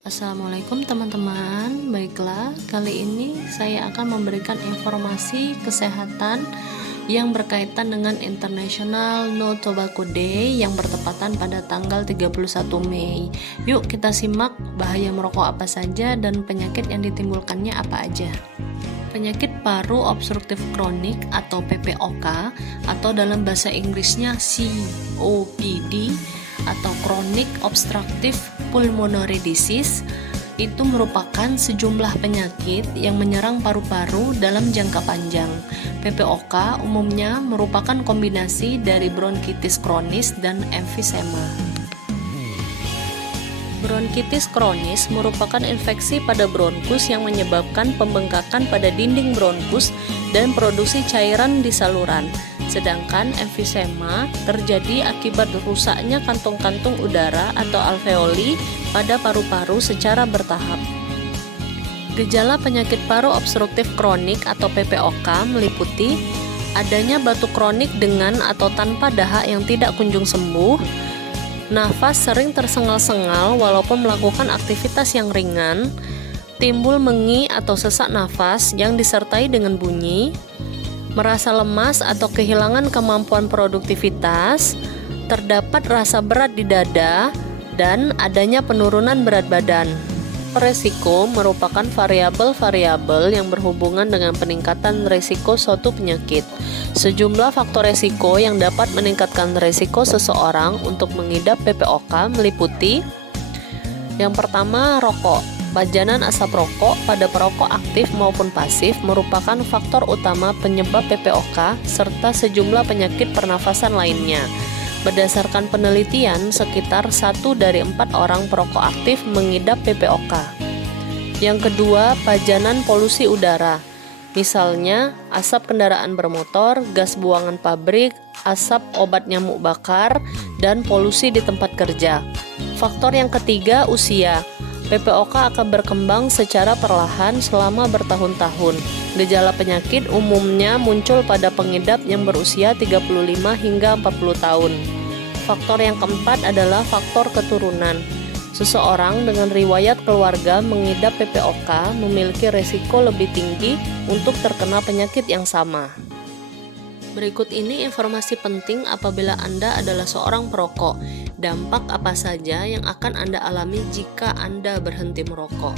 Assalamualaikum teman-teman. Baiklah, kali ini saya akan memberikan informasi kesehatan yang berkaitan dengan International No Tobacco Day yang bertepatan pada tanggal 31 Mei. Yuk kita simak bahaya merokok apa saja dan penyakit yang ditimbulkannya apa aja. Penyakit paru obstruktif kronik atau PPOK atau dalam bahasa Inggrisnya COPD atau Chronic Obstructive Pulmonary Disease itu merupakan sejumlah penyakit yang menyerang paru-paru dalam jangka panjang. PPOK umumnya merupakan kombinasi dari bronkitis kronis dan emfisema. Bronkitis kronis merupakan infeksi pada bronkus yang menyebabkan pembengkakan pada dinding bronkus dan produksi cairan di saluran. Sedangkan emfisema terjadi akibat rusaknya kantung-kantung udara atau alveoli pada paru-paru secara bertahap. Gejala penyakit paru obstruktif kronik atau PPOK meliputi adanya batuk kronik dengan atau tanpa dahak yang tidak kunjung sembuh, nafas sering tersengal-sengal walaupun melakukan aktivitas yang ringan, timbul mengi atau sesak nafas yang disertai dengan bunyi, merasa lemas atau kehilangan kemampuan produktivitas, terdapat rasa berat di dada, dan adanya penurunan berat badan. Resiko merupakan variabel-variabel yang berhubungan dengan peningkatan resiko suatu penyakit. Sejumlah faktor resiko yang dapat meningkatkan resiko seseorang untuk mengidap PPOK meliputi: yang pertama, rokok. Pajanan asap rokok pada perokok aktif maupun pasif merupakan faktor utama penyebab PPOK serta sejumlah penyakit pernafasan lainnya. Berdasarkan penelitian, sekitar 1 dari 4 orang perokok aktif mengidap PPOK. Yang kedua, pajanan polusi udara. Misalnya, asap kendaraan bermotor, gas buangan pabrik, asap obat nyamuk bakar, dan polusi di tempat kerja. Faktor yang ketiga, usia. PPOK akan berkembang secara perlahan selama bertahun-tahun. Gejala penyakit umumnya muncul pada pengidap yang berusia 35 hingga 40 tahun. Faktor yang keempat adalah faktor keturunan. Seseorang dengan riwayat keluarga mengidap PPOK memiliki resiko lebih tinggi untuk terkena penyakit yang sama. Berikut ini informasi penting apabila Anda adalah seorang perokok. Dampak apa saja yang akan Anda alami jika Anda berhenti merokok?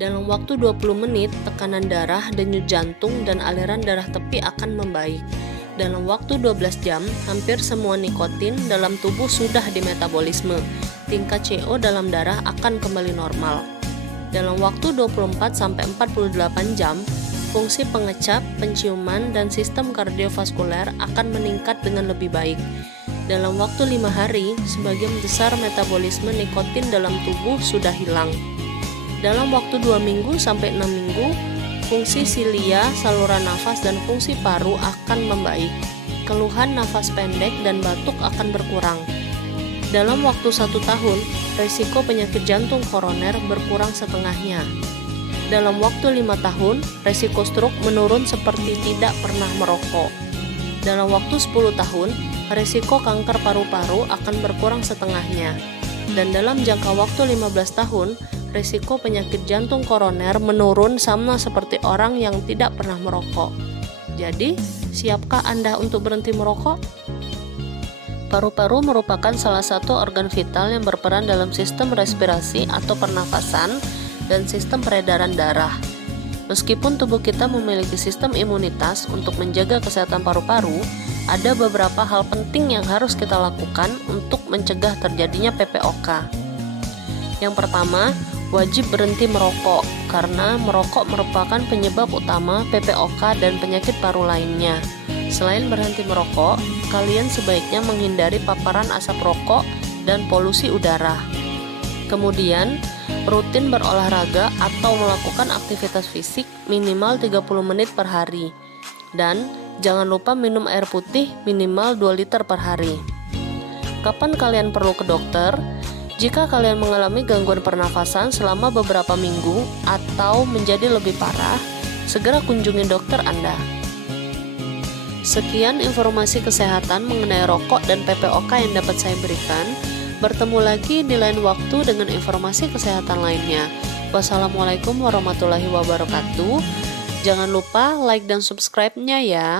Dalam waktu 20 menit, tekanan darah, denyut jantung, dan aliran darah tepi akan membaik. Dalam waktu 12 jam, hampir semua nikotin dalam tubuh sudah dimetabolisme. Tingkat CO dalam darah akan kembali normal. Dalam waktu 24-48 jam, fungsi pengecap, penciuman, dan sistem kardiovaskuler akan meningkat dengan lebih baik. Dalam waktu 5 hari, sebagian besar metabolisme nikotin dalam tubuh sudah hilang. Dalam waktu 2 minggu sampai 6 minggu, fungsi silia, saluran nafas, dan fungsi paru akan membaik. Keluhan nafas pendek dan batuk akan berkurang. Dalam waktu 1 tahun, resiko penyakit jantung koroner berkurang setengahnya. Dalam waktu 5 tahun, resiko stroke menurun seperti tidak pernah merokok. Dalam waktu 10 tahun, resiko kanker paru-paru akan berkurang setengahnya. Dan dalam jangka waktu 15 tahun, resiko penyakit jantung koroner menurun sama seperti orang yang tidak pernah merokok. Jadi, siapkah Anda untuk berhenti merokok? Paru-paru merupakan salah satu organ vital yang berperan dalam sistem respirasi atau pernafasan dan sistem peredaran darah. Meskipun tubuh kita memiliki sistem imunitas untuk menjaga kesehatan paru-paru, ada beberapa hal penting yang harus kita lakukan untuk mencegah terjadinya PPOK. Yang pertama, wajib berhenti merokok, karena merokok merupakan penyebab utama PPOK dan penyakit paru lainnya. Selain berhenti merokok, kalian sebaiknya menghindari paparan asap rokok dan polusi udara. Kemudian, rutin berolahraga atau melakukan aktivitas fisik minimal 30 menit per hari. Dan jangan lupa minum air putih minimal 2 liter per hari. Kapan kalian perlu ke dokter? Jika kalian mengalami gangguan pernafasan selama beberapa minggu atau menjadi lebih parah, segera kunjungi dokter Anda. Sekian informasi kesehatan mengenai rokok dan PPOK yang dapat saya berikan. Bertemu lagi di lain waktu dengan informasi kesehatan lainnya. Wassalamualaikum warahmatullahi wabarakatuh. Jangan lupa like dan subscribe-nya ya.